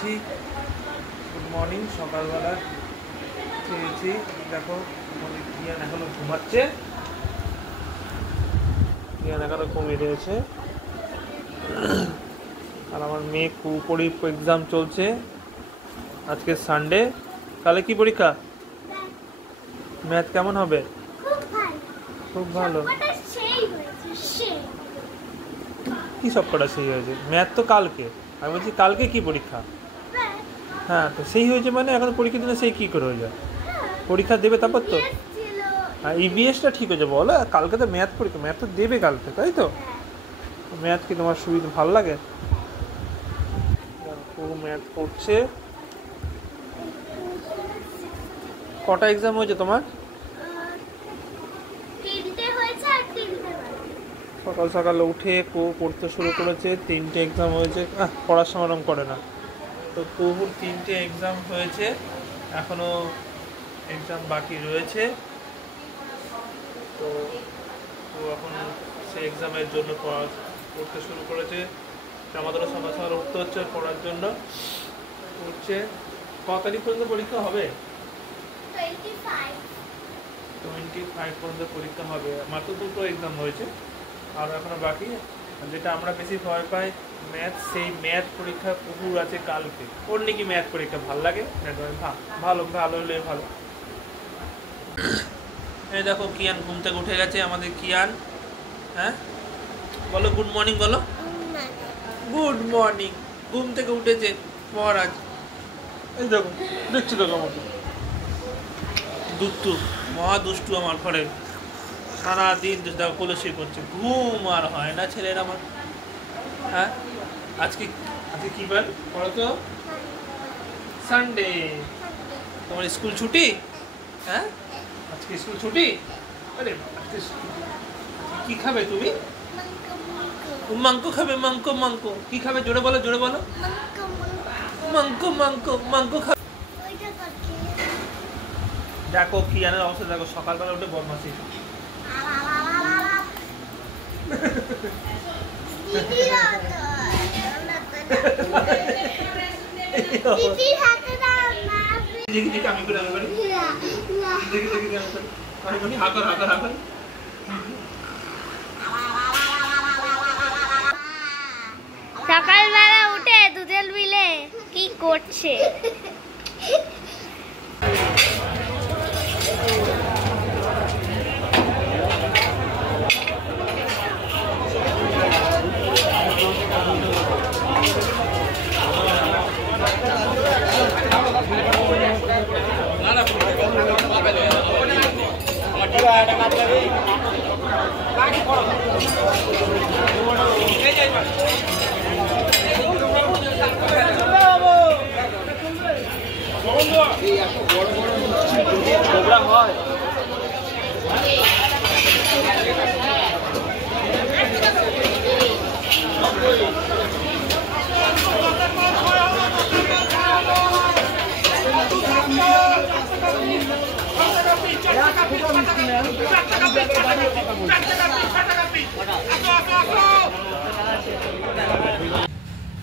গেছি। Good morning, সকালবেলা খেয়েছি। দেখো আমাদের কিয়ান এখনো ঘুমাচ্ছে, কিয়ান এখনো ঘুমিয়ে রয়েছে। আর আমার মেয়ে এক্সাম চলছে। আজকে সানডে, কালে কি পরীক্ষা? ম্যাথ কেমন হবে? খুব ভালো। কি সব কটা সেই হয়েছে? ম্যাথ তো কালকে, আমি বলছি কালকে কি পরীক্ষা? হ্যাঁ, তো সেই হয়েছে মানে এখন পরীক্ষার দিনে সেই কী করে হয়ে যায়? পরীক্ষা দেবে তারপর তো। হ্যাঁ, ইবিএসটা ঠিক হয়ে যাবে বলো। কালকে তো ম্যাথ পরীক্ষা, ম্যাথ তো দেবে কালকে, তাই তো? ম্যাথ কি তোমার সুবিধা ভালো লাগে? ও ম্যাথ পড়ছে। কটা এক্সাম হয়েছে তোমার? সকাল সকাল উঠে পড়তে শুরু করেছে। 3টে এক্সাম হয়েছে। পড়ার সময় ওরকম করে না তো। কুহুর 3টে এক্সাম হয়েছে, এখনো এক্সাম বাকি রয়েছে। তো ও এখন সে এক্সামের জন্য পড়তে শুরু করেছে। আমাদেরও সকাল সকাল উঠতে হচ্ছে পড়ার জন্য। উঠছে। কত তারিখ পর্যন্ত পরীক্ষা হবে? 25 পর্যন্ত পরীক্ষা হবে। মাত্র 2টো এক্সাম হয়েছে, আরও এখনো বাকি। যেটা আমরা বেশি ভয় পাই ম্যাথ, সেই ম্যাথ পরীক্ষা কুকুর আছে কালকে। ওর নাকি ম্যাথ পরীক্ষা ভালো লাগে? ভালো ভালো হলে ভালো। এই দেখো কিয়ান ঘুম থেকে উঠে গেছে, আমাদের কিয়ান। হ্যাঁ বলো গুড মর্নিং, বলো গুড মর্নিং। ঘুম থেকে উঠেছে মহারাজ। এই দেখো, দেখছি দেখো আমাকে দুষ্টু, মহা দুষ্টু আমার ঘরে। সারাদিন দেখো কলসি করছে, ঘুম আর হয় না ছেলের আমার। হ্যাঁ, আজকে আজকে কি বার বলো তো? সানডে। তোমার স্কুল ছুটি? হ্যাঁ, আজকে স্কুল ছুটি। আরে আজকে কি খাবে তুমি? মাংকো খাবে? মাংকো মাংকো কি খাবে? জোরে বলো, জোরে বলো। মাংকো মাংকো মাংকো খাবে। দেখো কিয়ানের অবস্থা দেখো, সকালবেলা উঠে বদমাশি। সকালবেলা উঠে দুজন মিলে কি করছে?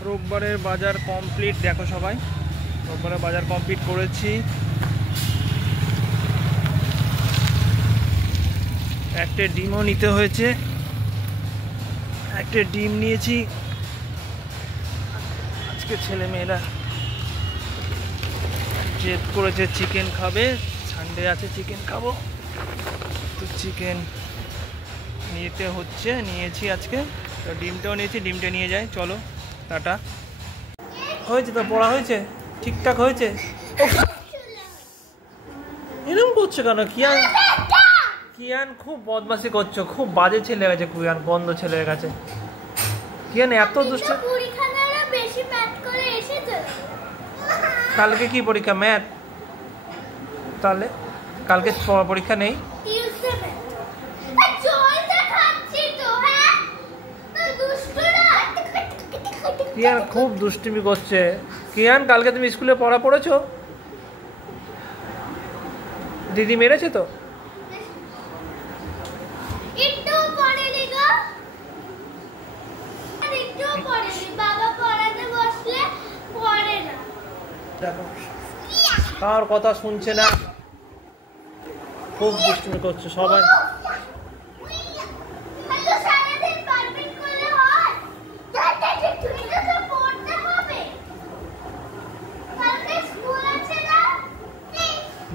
রোববারের বাজার কমপ্লিট। দেখো সবাই, রোববারের বাজার কমপ্লিট করেছি। একটা ডিমও নিতে হয়েছে, একটা ডিম নিয়েছি। আজকে ছেলেমেয়েরা জেদ করেছে চিকেন খাবে, সানডে আছে চিকেন খাবো, তো চিকেন নিতে হচ্ছে। নিয়েছি আজকে, তো ডিমটাও নিয়েছি, ডিমটা নিয়ে যাই। চলো টাটা। হয়েছে তো, পড়া হয়েছে, ঠিকঠাক হয়েছে। এরকম করছো কেন কিয়ান? কিয়ান খুব বদমাশি করছো, খুব বাজে ছেলে হয়ে গেছে কিয়ান, বন্ধ ছেলে হয়ে গেছে কিয়ান, এত দুষ্ট। কালকে কি পরীক্ষা? ম্যাথ? তাহলে কালকে পরীক্ষা নেই? কিয়ান খুব দুষ্টুমি করছে। কিয়ান কালকে তুমি স্কুলে পড়া পড়েছো? দিদি মেরেছে তো? দেখো কার কথা শুনছে না, খুব দুষ্টুমি করছে সবাই।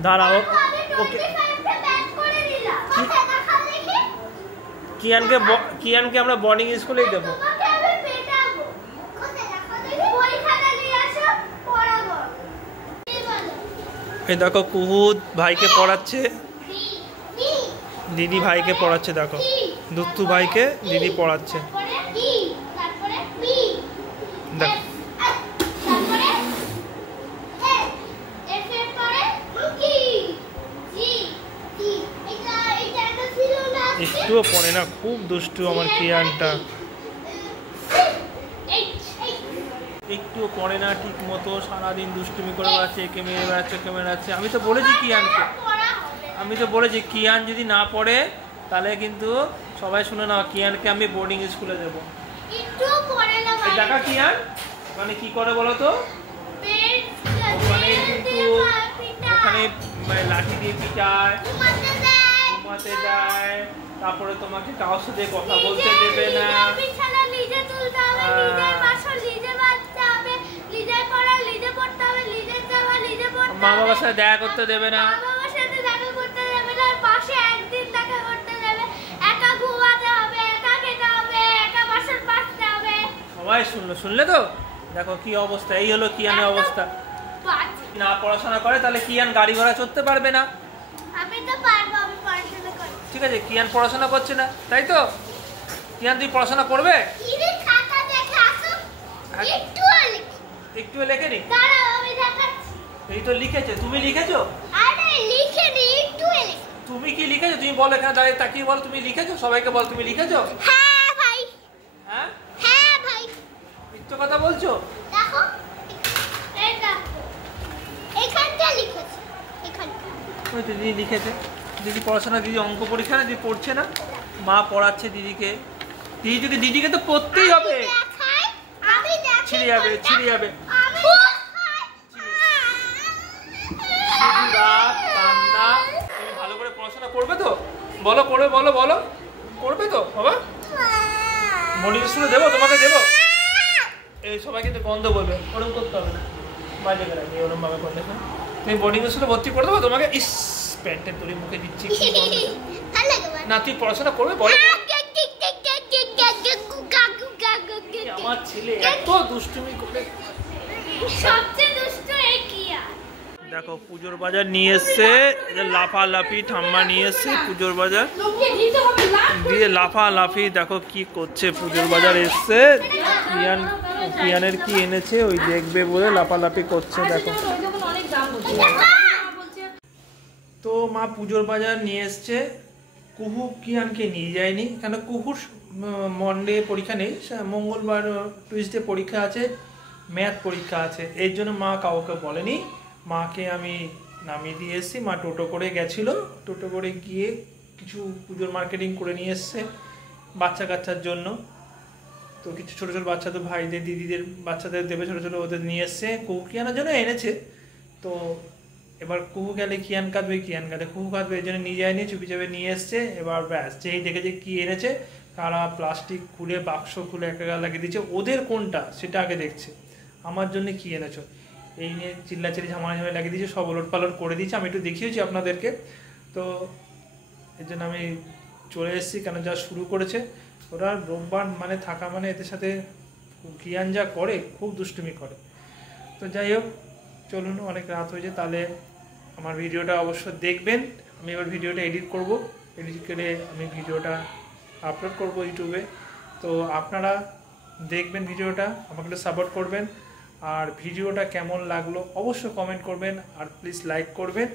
দাঁড়াও ওকে, কিয়ানকে আমরা বোর্ডিং স্কুলেই দেবো। এই দেখো কুহু ভাইকে পড়াচ্ছে, দিদি ভাইকে পড়াচ্ছে, দেখো দুত্তু ভাইকে দিদি পড়াচ্ছে। দেখো একটুও পড়ে না, খুব দুষ্টু আমার কিয়ানটা, একটুও পড়ে না ঠিক মতো, সারাদিন দুষ্টুমি করে বেড়াচ্ছে, একে মেরে বেড়াচ্ছে, ওকে মেরে বেড়াচ্ছে। আমি তো বলেছি কিয়ানকে, কিয়ান যদি না পড়ে তাহলে কিন্তু সবাই শুনে নাও, কিয়ানকে আমি বোর্ডিং স্কুলে দেবো। দেখা কিয়ান মানে কি করে বলো তো, ওখানে কিন্তু ওখানে লাঠি দিয়ে পিটায়, ঘুমাতে যায়, তারপরে তোমাকে কারোর সাথে কথা বলতে দেবে না, মা বাবার সাথে দেখা করতে দেবে না, সবাই শুনলে তো, দেখো কি অবস্থা, এই হলো কিয়ানের অবস্থা। না পড়াশোনা করে তাহলে কিয়ান গাড়ি ঘোড়া চড়তে পারবে না। ঠিক আছে, কিয়ান পড়াশোনা করছে না, তাই তো? কিয়ান তুই পড়াশোনা করবে? একটু লেখেনি, এই তো লিখেছে। তুমি লিখেছো? তুমি কি লিখেছো? তুমি বলো, এখানে দাঁড়িয়ে তাকিয়ে বলো তুমি লিখেছো, সবাইকে বল তুমি লিখেছো। হ্যাঁ ভাই, হ্যাঁ হ্যাঁ ভাই, মিথ্যে কথা বলছো। দেখো এটা এখানটা লিখেছে, এখানটা ওই তো দিদি লিখেছে। দিদি পড়াশোনা, দিদি অঙ্ক পরীক্ষা না, দিদি পড়ছে না, মা পড়াচ্ছে দিদিকে। দিদিকে তো পড়তেই হবে, ছিঁড়ে যাবে, ছিঁড়ে যাবে। কান্না, তুমি ভালো করে পড়াশোনা করবে তো? বলো করবে, বলো করবে তো বাবা? বোর্ডিং স্কুলে দেবো, তোমাকে দেবো। এই সবাই কিন্তু গন্ধ বলবে, ওরকম করতে হবে না, বাজে করে রাখি ওরকম ভাবে করলে। তুমি বোর্ডিং স্কুলে ভর্তি করে দেবো তোমাকে। ইস প্যান্টের তোর মুখে দিচ্ছি না, তুই পড়াশোনা করবে বলো। আমার ছেলে এত দুষ্টুমি করে, সবচেয়ে দুষ্ট এই কিয়া। দেখো পুজোর বাজার নিয়ে এসছে, লাফালাফি ঠাম্মা নিয়ে এসছে পুজোর বাজার দিয়ে লাফালাফি। দেখো কি করছে, পুজোর বাজার এসছে, কিয়ানের কি এনেছে ওই দেখবে বলে লাফালাফি করছে। দেখো তো মা পুজোর বাজার নিয়ে এসছে, কুহু কিয়ানকে নিয়ে যায়নি, কেন কুহুর মন্ডে পরীক্ষা নেই, মঙ্গলবার টুইসডে পরীক্ষা আছে, ম্যাথ পরীক্ষা আছে, এর জন্য মা কাউকে বলেনি। মাকে আমি নামিয়ে দিয়ে এসেছি, মা টোটো করে গেছিলো, টোটো করে গিয়ে কিছু পুজোর মার্কেটিং করে নিয়ে এসছে বাচ্চা কাচ্চার জন্য। তো কিছু ছোটো ছোটো বাচ্চা তো ভাইদের দিদিদের বাচ্চাদের দেবে, ছোটো ছোটো ওদের নিয়ে এসছে, কুহু কিয়ানের জন্য এনেছে। তো এবার কুহু গেলে কিয়ান কাঁদবে, কিয়ান গেলে কুহু কাঁদবে, এই জন্য নিয়ে যায়নি, চুপি চাপে নিয়ে এসছে। এবার ব্যাস যেই দেখেছে কি এনেছে, তারা প্লাস্টিক খুলে বাক্স খুলে একটা গা লাগিয়ে দিচ্ছে, ওদের কোনটা সেটা আগে দেখছে, আমার জন্য কি এনেছো এই নিয়ে চিল্লাচিল্লি ঝামাঝামি লাগিয়ে দিয়েছে, সব ওলট পালট করে দিয়েছে। আমি একটু দেখিয়েছি আপনাদেরকে, তো এর জন্য আমি চলে এসেছি, কেন যা শুরু করেছে ওরা রোববার মানে থাকা মানে এদের সাথে কিয়ান যা করে, খুব দুষ্টুমি করে। তো যাই হোক চলুন, অনেক রাত হয়েছে, তাহলে আমার ভিডিওটা অবশ্য দেখবেন। আমি এবার ভিডিওটা এডিট করব, এডিট করে আমি ভিডিওটা আপলোড করব ইউটিউবে। তো আপনারা দেখবেন ভিডিওটা, আমাকে একটু সাপোর্ট করবেন, আর ভিডিওটা কেমন লাগলো অবশ্যই কমেন্ট করবেন, আর প্লিজ লাইক করবেন,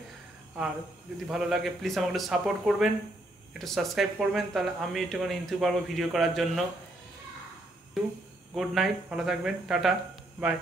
আর যদি ভালো লাগে প্লিজ আমাকে একটু সাপোর্ট করবেন, একটু সাবস্ক্রাইব করবেন, তাহলে আমি একটুখানি ইনতে পারবো ভিডিও করার জন্য। গুড নাইট, ভালো থাকবেন, টাটা, বাই।